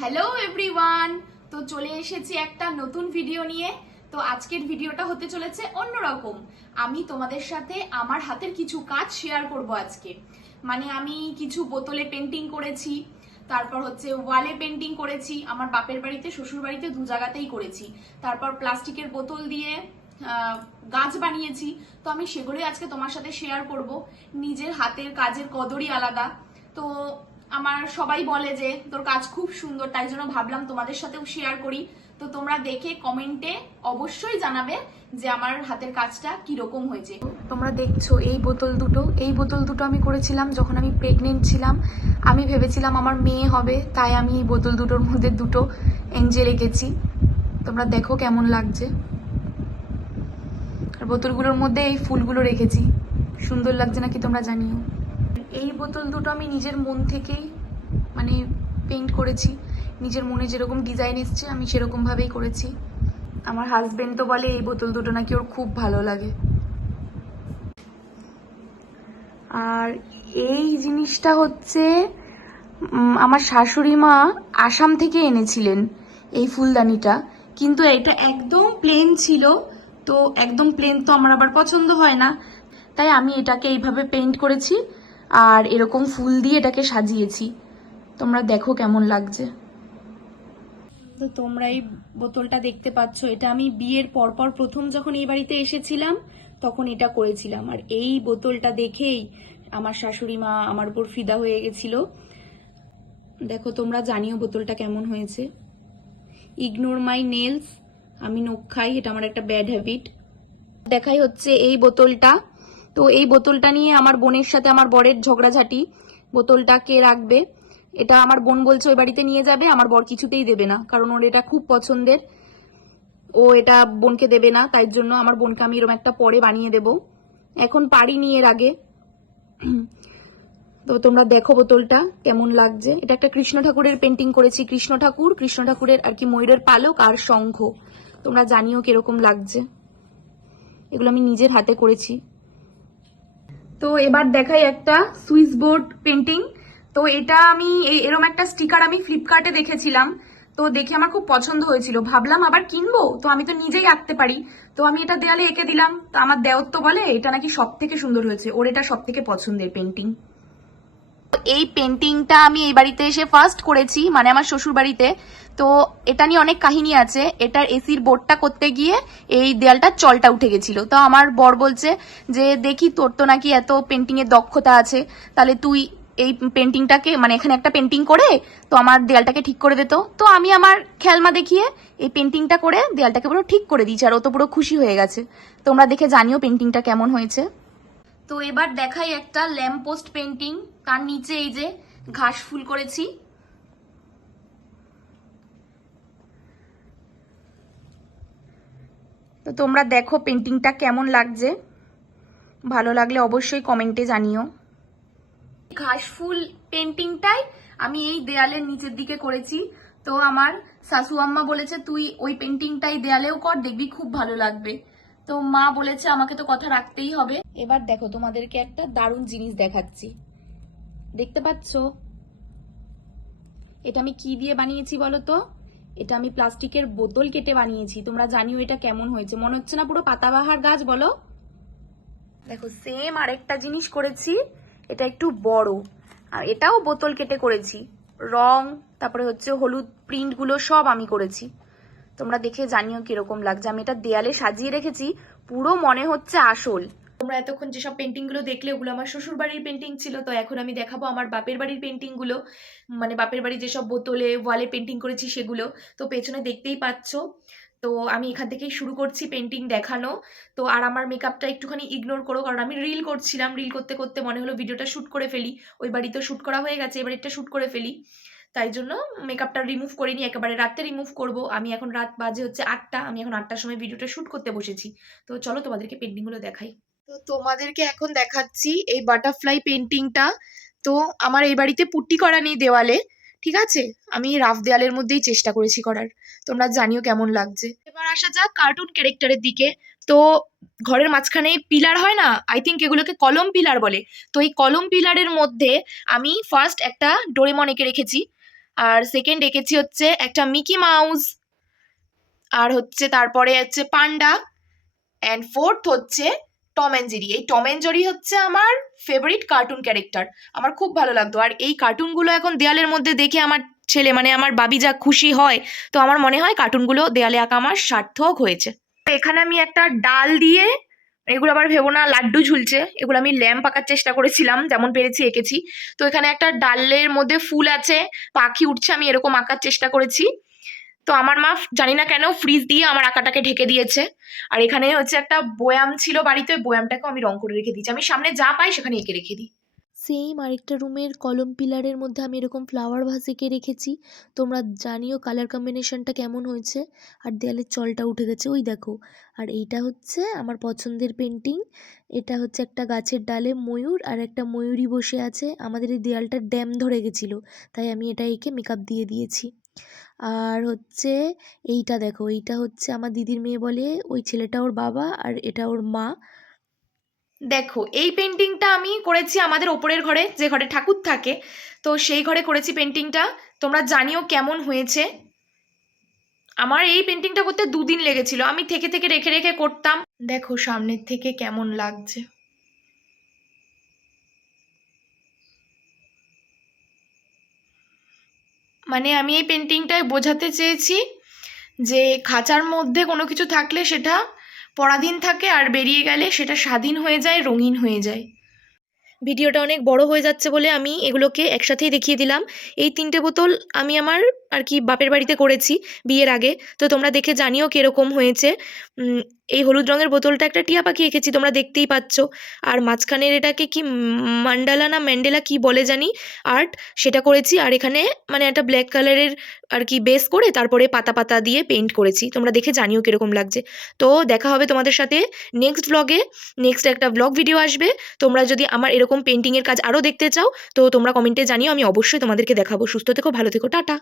Hello everyone তো চলে এসেছি একটা নতুন ভিডিও নিয়ে। তো আজকের ভিডিওটা হতে চলেছে অন্যরকম। আমি তোমাদের সাথে আমার হাতের কিছু কাজ শেয়ার করব আজকে। মানে আমি কিছু বোতলে পেন্টিং করেছি, তারপর হচ্ছে ওয়ালে পেন্টিং করেছি, আমার বাপের বাড়িতে, শ্বশুর বাড়িতে দু জায়গাতেই করেছি। তারপর প্লাস্টিকের বোতল দিয়ে গাছ বানিয়েছি। তো আমি সেগুলোই আজকে তোমার সাথে শেয়ার করব। নিজের হাতের কাজের কদরই আলাদা। তো আমার সবাই বলে যে, তোর কাজ খুব সুন্দর, তাই জন্য ভাবলাম তোমাদের সাথেও শেয়ার করি। তো তোমরা দেখে কমেন্টে অবশ্যই জানাবে যে আমার হাতের কাজটা কীরকম হয়েছে। তোমরা দেখছ, এই বোতল দুটো। এই বোতল দুটো আমি করেছিলাম যখন আমি প্রেগনেন্ট ছিলাম। আমি ভেবেছিলাম আমার মেয়ে হবে, তাই আমি এই বোতল দুটোর মধ্যে দুটো এঞ্জেল রেখেছি তোমরা দেখো কেমন লাগছে। আর বোতলগুলোর মধ্যে এই ফুলগুলো রেখেছি। সুন্দর লাগছে নাকি তোমরা জানিও। এই বোতল দুটো আমি নিজের মন থেকেই মানে পেইন্ট করেছি। নিজের মনে যেরকম ডিজাইন এসছে, আমি সেরকমভাবেই করেছি। আমার হাজবেন্ড তো বলে, এই বোতল দুটো নাকি ওর খুব ভালো লাগে। আর এই জিনিসটা হচ্ছে আমার শাশুড়ি মা আসাম থেকে এনেছিলেন এই ফুলদানিটা। কিন্তু এটা একদম প্লেন ছিল, তো একদম প্লেন তো আমার আবার পছন্দ হয় না। তাই আমি এটাকে এইভাবে পেইন্ট করেছি। আর এরকম ফুল দিয়ে এটাকে সাজিয়েছি। তোমরা দেখো কেমন লাগছে। তো তোমরা এই বোতলটা দেখতে পাচ্ছ, এটা আমি বিয়ের পরপর প্রথম যখন এই বাড়িতে এসেছিলাম, তখন এটা করেছিলাম। আর এই বোতলটা দেখেই আমার শাশুড়ি মা আমার উপর ফিদা হয়ে গেছিল। দেখো, তোমরা জানিও বোতলটা কেমন হয়েছে। ইগনোর মাই নেলস আমি নখ খাই, এটা আমার একটা ব্যাড হ্যাবিট দেখাই হচ্ছে এই বোতলটা। তো এই বোতলটা নিয়ে আমার বোনের সাথে আমার বরের ঝগড়াঝাটি বোতলটা কে রাখবে। এটা আমার বোন বলছে ওই বাড়িতে নিয়ে যাবে, আমার বর কিছুতেই দেবে না, কারণ ওর এটা খুব পছন্দের। ও এটা বোনকে দেবে না, তাই জন্য আমার বোনকে আমি এরকম একটা পরে বানিয়ে দেব। এখন পারিনি এর আগে। তো তোমরা দেখো বোতলটা কেমন লাগছে। এটা একটা কৃষ্ণ ঠাকুরের পেন্টিং করেছি, কৃষ্ণ ঠাকুর, কৃষ্ণ ঠাকুরের আর কি ময়ূরের পালক আর শঙ্খ। তোমরা জানিও কীরকম লাগছে। এগুলো আমি নিজের হাতে করেছি। তো এবার দেখাই একটা সুইচ বোর্ড পেন্টিং। তো এটা আমি এরম একটা স্টিকার আমি ফ্লিপকার্টে দেখেছিলাম। তো দেখে আমার খুব পছন্দ হয়েছিল। ভাবলাম আবার কিনবো? তো আমি তো নিজেই আঁকতে পারি। তো আমি এটা দেয়ালে এঁকে দিলাম। তো আমার দেওর তো বলে এটা নাকি সব থেকে সুন্দর হয়েছে। ওর এটা সব থেকে পছন্দের পেন্টিং। এই পেন্টিংটা আমি এই বাড়িতে এসে ফার্স্ট করেছি মানে আমার শ্বশুর বাড়িতে তো এটা নিয়ে অনেক কাহিনী আছে। এটার এসির বোর্ডটা করতে গিয়ে এই দেয়ালটার চলটা উঠে গেছিল। তো আমার বর বলছে যে, দেখি তোর তো নাকি এত পেন্টিং এর দক্ষতা আছে। তাহলে তুই এই পেন্টিংটাকে মানে এখানে একটা পেন্টিং করে, তো আমার দেয়ালটাকে ঠিক করে দিত তো। আমি আমার খেলমা দেখিয়ে এই পেন্টিংটা করে দেয়ালটাকে পুরো ঠিক করে দিয়েছি, আর ও তো পুরো খুশি হয়ে গেছে। তোমরা দেখে জানিও পেন্টিংটা কেমন হয়েছে। তো এবার দেখাই একটা ল্যাম্প পোস্ট পেন্টিং তার নিচে এই যে ঘাস ফুল করেছি। তো তোমরা দেখো পেন্টিংটা কেমন লাগছে। ভালো লাগলে অবশ্যই কমেন্টে জানিও। ঘাস ফুল পেন্টিংটাই আমি এই দেয়ালের নিচের দিকে করেছি। তো আমার শাশু আম্মা বলেছে, তুই ওই পেন্টিংটাই দেয়ালেও কর, দেখবি খুব ভালো লাগবে। তো মা বলেছে, আমাকে তো কথা রাখতেই হবে। এবার দেখো, তোমাদেরকে একটা দারুণ জিনিস দেখাচ্ছি। দেখতে পাচ্ছ? এটা আমি কি দিয়ে বানিয়েছি বলো তো? এটা আমি প্লাস্টিকের বোতল কেটে বানিয়েছি। তোমরা জানিও এটা কেমন হয়েছে। মনে হচ্ছে না পুরো পাতাবাহার গাছ, বলো? দেখো সেম আরেকটা জিনিস করেছি। এটা একটু বড়। আর এটাও বোতল কেটে করেছি। রং, তারপরে হচ্ছে হলুদ প্রিন্টগুলো সব আমি করেছি। তোমরা দেখে জানিও কীরকম লাগছে। আমি এটা দেয়ালে সাজিয়ে রেখেছি। পুরো মনে হচ্ছে আসল। তোমরা এতক্ষণ যেসব পেন্টিংগুলো দেখলে, ওগুলো আমার শ্বশুর বাড়ির পেন্টিং ছিল, তো এখন আমি দেখাবো আমার বাপের বাড়ির পেন্টিংগুলো মানে বাপের বাড়ি যেসব বোতলে ওয়ালে পেন্টিং করেছি সেগুলো। তো পেছনে দেখতেই পাচ্ছ। তো আমি এখান থেকেই শুরু করছি পেন্টিং দেখানো। তো আর আমার মেকআপটা একটুখানি ইগনোর করো, কারণ আমি রিল করছিলাম। রিল করতে করতে মনে হলো ভিডিওটা শ্যুট করে ফেলি। ওই বাড়িতে শ্যুট করা হয়ে গেছে এবার এটা শ্যুট করে ফেলি। তাই জন্য মেকআপটা রিমুভ করিনি, একেবারে রাতে রিমুভ করব। আমি এখন রাত বাজে হচ্ছে আটটা, আমি এখন আটটার সময় ভিডিওটা শ্যুট করতে বসেছি। তো চলো তোমাদেরকে পেন্টিংগুলো দেখাই। তো তোমাদেরকে এখন দেখাচ্ছি এই বাটারফ্লাই পেন্টিংটা তো আমার এই বাড়িতে পুট্টি করা নেই দেওয়ালে, ঠিক আছে? আমি রাফ দেয়ালের মধ্যেই চেষ্টা করেছি করার। তোমরা জানিও কেমন লাগছে। এবার আসা যাক কার্টুন ক্যারেক্টারের দিকে। তো ঘরের মাঝখানে পিলার হয় না? আই থিঙ্ক এগুলোকে কলম পিলার বলে। তো এই কলম পিলারের মধ্যে আমি ফার্স্ট একটা ডোরেমন এঁকে রেখেছি। আর সেকেন্ড এঁকেছি হচ্ছে একটা মিকি মাউস আর হচ্ছে তারপরে হচ্ছে পান্ডা অ্যান্ড ফোর্থ হচ্ছে টম অ্যান্ড জেরি এই টম অ্যান্ড জেরি হচ্ছে আমার ফেভারিট কার্টুন ক্যারেক্টার আমার খুব ভালো লাগতো। আর এই কার্টুনগুলো এখন দেয়ালের মধ্যে দেখে আমার ছেলে মানে আমার বাবি যা খুশি হয়, তো আমার মনে হয় কার্টুনগুলো দেয়ালে আঁকা আমার সার্থক হয়েছে। এখানে আমি একটা ডাল দিয়ে, এগুলো আবার ভেবো না, লাড্ডু ঝুলছে, এগুলো আমি ল্যাম্প আঁকার চেষ্টা করেছিলাম, যেমন পেরেছি, এঁকেছি। তো এখানে একটা ডালের মধ্যে ফুল আছে, পাখি উঠছে, আমি এরকম আঁকার চেষ্টা করেছি। তো আমার মা জানি না কেন ফ্রিজ দিয়ে আমার আঁকাটাকে ঢেকে দিয়েছে। আর এখানে হচ্ছে একটা বয়াম ছিল বাড়িতে বয়ামটাকেও আমি রং করে রেখে দিয়েছি। আমি সামনে যা পাই সেখানে এঁকে রেখে দিই। সেম আরেকটা রুমের কলম পিলারের মধ্যে আমি এরকম ফ্লাওয়ার ভাস এঁকে রেখেছি। তোমরা জানিও কালার কম্বিনেশনটা কেমন হয়েছে। আর দেয়ালের চলটা উঠে গেছে, ওই দেখো। আর এইটা হচ্ছে আমার পছন্দের পেন্টিং এটা হচ্ছে একটা গাছের ডালে ময়ূর আর একটা ময়ূরী বসে আছে। আমাদের এই দেয়ালটা ড্যাম ধরে গেছিল, তাই আমি এটা এঁকে মেকআপ দিয়ে দিয়েছি। আর হচ্ছে এইটা দেখো, এইটা হচ্ছে আমার দিদির মেয়ে বলে, ওই ছেলেটা ওর বাবা আর এটা ওর মা। দেখো, এই পেন্টিংটা আমি করেছি আমাদের ওপরের ঘরে, যে ঘরে ঠাকুর থাকে, তো সেই ঘরে করেছি পেন্টিংটা তোমরা জানিও কেমন হয়েছে। আমার এই পেন্টিংটা করতে দুদিন লেগেছিল, আমি থেকে থেকে রেখে রেখে করতাম। দেখো, সামনের থেকে কেমন লাগছে। মানে আমি এই পেন্টিংটায় বোঝাতে চেয়েছি যে খাঁচার মধ্যে কোনো কিছু থাকলে সেটা পরাধীন থাকে আর বেরিয়ে গেলে সেটা স্বাধীন হয়ে যায়, রঙিন হয়ে যায়। ভিডিওটা অনেক বড় হয়ে যাচ্ছে বলে আমি এগুলোকে একসাথেই দেখিয়ে দিলাম। এই তিনটে বোতল আমি আমার আর কি বাপের বাড়িতে করেছি বিয়ের আগে। তো তোমরা দেখে জানিও কীরকম হয়েছে। এই হলুদ রঙের বোতলটা একটা টিয়া পাখি এঁকেছি, তোমরা দেখতেই পাচ্ছ। আর মাঝখানের এটাকে কি মান্ডালা না ম্যান্ডেলা কি বলে জানি? আর্ট, সেটা করেছি। আর এখানে মানে একটা ব্ল্যাক কালারের আর কি বেস করে তারপরে পাতা পাতা দিয়ে পেইন্ট করেছি। তোমরা দেখে জানিও কীরকম লাগছে। তো দেখা হবে তোমাদের সাথে নেক্সট ব্লগে। নেক্সট একটা ব্লগ ভিডিও আসবে। তোমরা যদি আমার এরকম পেন্টিংয়ের কাজ আরও দেখতে চাও, তো তোমরা কমেন্টে জানিও, আমি অবশ্যই তোমাদেরকে দেখাবো। সুস্থ থেকো, ভালো থেকো, টাটা।